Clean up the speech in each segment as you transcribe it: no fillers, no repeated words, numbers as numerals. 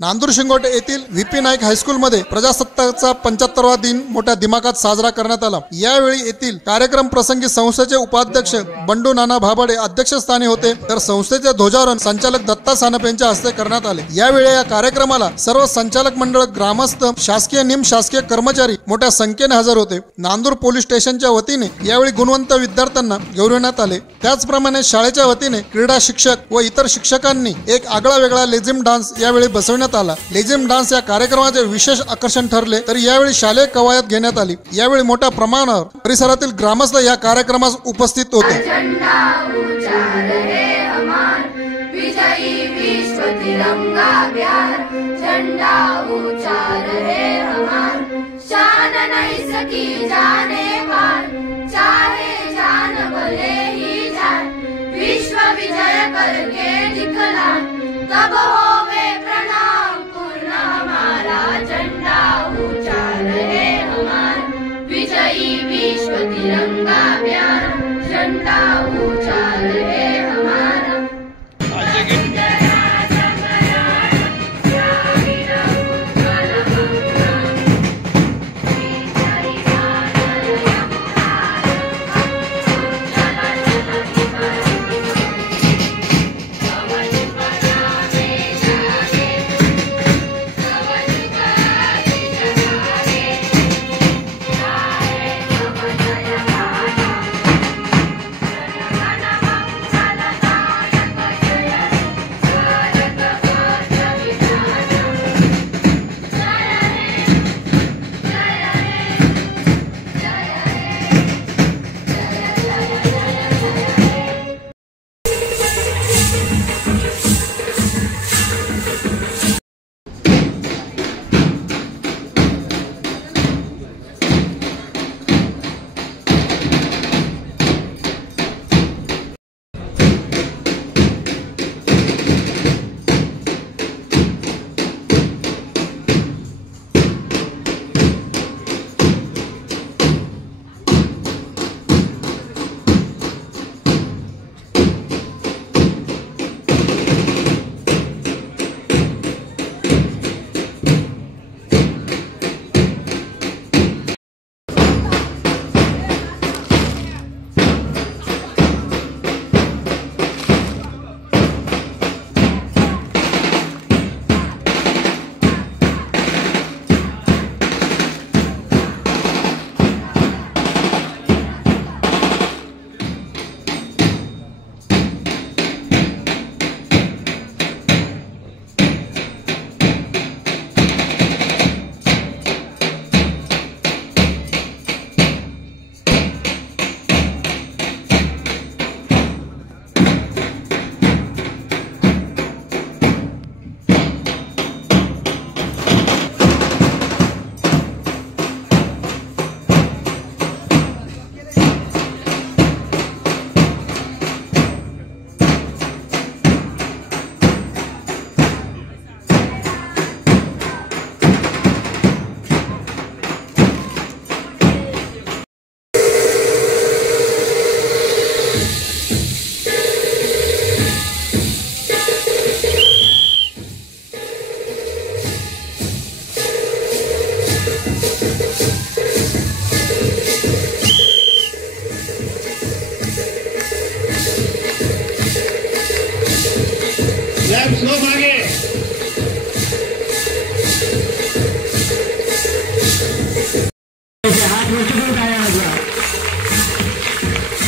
नांदूर शिंगोटे येथील व्हीपी नाईक हायस्कूलमध्ये प्रजासत्ताकाचा 75वा दिन मोठ्या दिमाखात साजरा करण्यात आला। यावेळी येथील कार्यक्रम प्रसंगी संस्थेचे उपाध्यक्ष बंडू नाना भाबडे अध्यक्षस्थानी होते, तर संस्थेचे ध्वजारोहण संचालक दत्ता सानप यांच्या हस्ते करण्यात आले। यावेळी या कार्यक्रमाला सर्व संचालक मंडळ, ग्रामस्थ, शासकीय निमशासकीय कर्मचारी मोठ्या संख्येने हजर होते। नांदूर पोलीस स्टेशनच्या वतीने यावेळी गुणवंत विद्यार्थ्यांना गौरवण्यात आले। त्याचप्रमाणे शाळेच्या वतीने क्रीडा शिक्षक व इतर शिक्षकांनी एक आगळा वेगळा लेझिम डान्स यावेळी बसवण्यात आला। लेझिम डान्स या कार्यक्रमाचे विशेष आकर्षण ठरले, तर यावेळी शालेय कवायत घेण्यात आली। यावेळी मोठ्या प्रमाणावर परिसरातील ग्रामस्थ या कार्यक्रमास उपस्थित होते। विश्व विजय करके दिखला, तब होवे प्रणाम पूर्ण हमारा, झंडा ऊंचा रहे हमारा, विजयी विश्व तिरंगा प्यारा, झंडा ऊंचा रहे हमारा।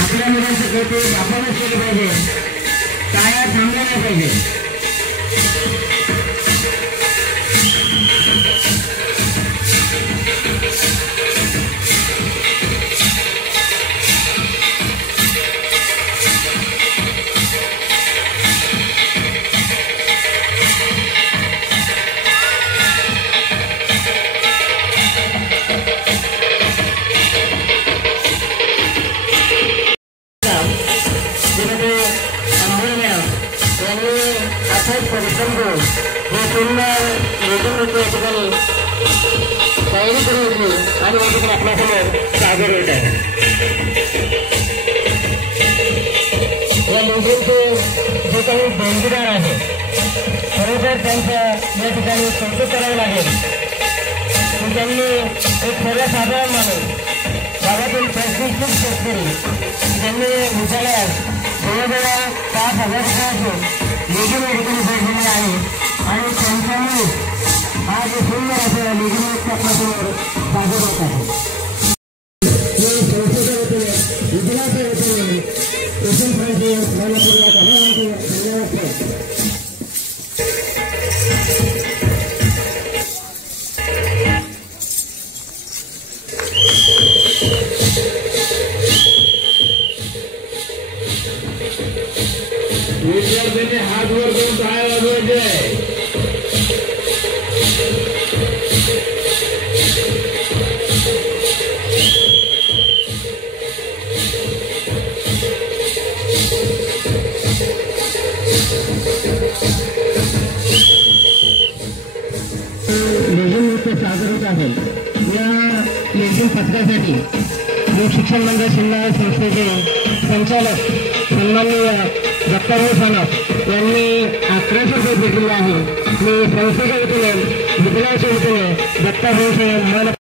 आपल्या मुलांचं कौतुक आपणच केलं पाहिजे, टाळ्या थांबवल्या पाहिजे। तयारी करून घेतली आणि आपल्यासमोर सादर होत आहे। या लोकांचे जे काही भागीदार आहे खरोखर त्यांचं या ठिकाणी कौतुक करावं लागेल की त्यांनी एक सर्वसाधारण माणूस गावातील प्रतिष्ठित शेतकरी त्यांनी विद्यालयात जवळजवळ 5,000 रुपयाचे लेखी मेडिकल भेटलेले आहे आणि त्यांच्यामुळे आज सुंदर असं लेखी प्रश्नावर सादर होत आहे. संस्थेच्या वतीने विद्यालयाच्या वतीने पेशंटसाठी मनपूर्वक धन्यवाद. विद्यार्थ्यांनी हात वर करून टाळ्या वाजवायचे. लेझिम नृत्य सादर होत आहे. या लेझिम पथकासाठी लोक शिक्षण मंडळ शिंदे संस्थेचे संचालक सन्माननीय दत्ताभाऊ सानप यांनी 1100 रुपये दिलेले आहे. मी संस्थेच्या वतीने विद्यालयाच्या वतीने दत्ताभाऊ सानप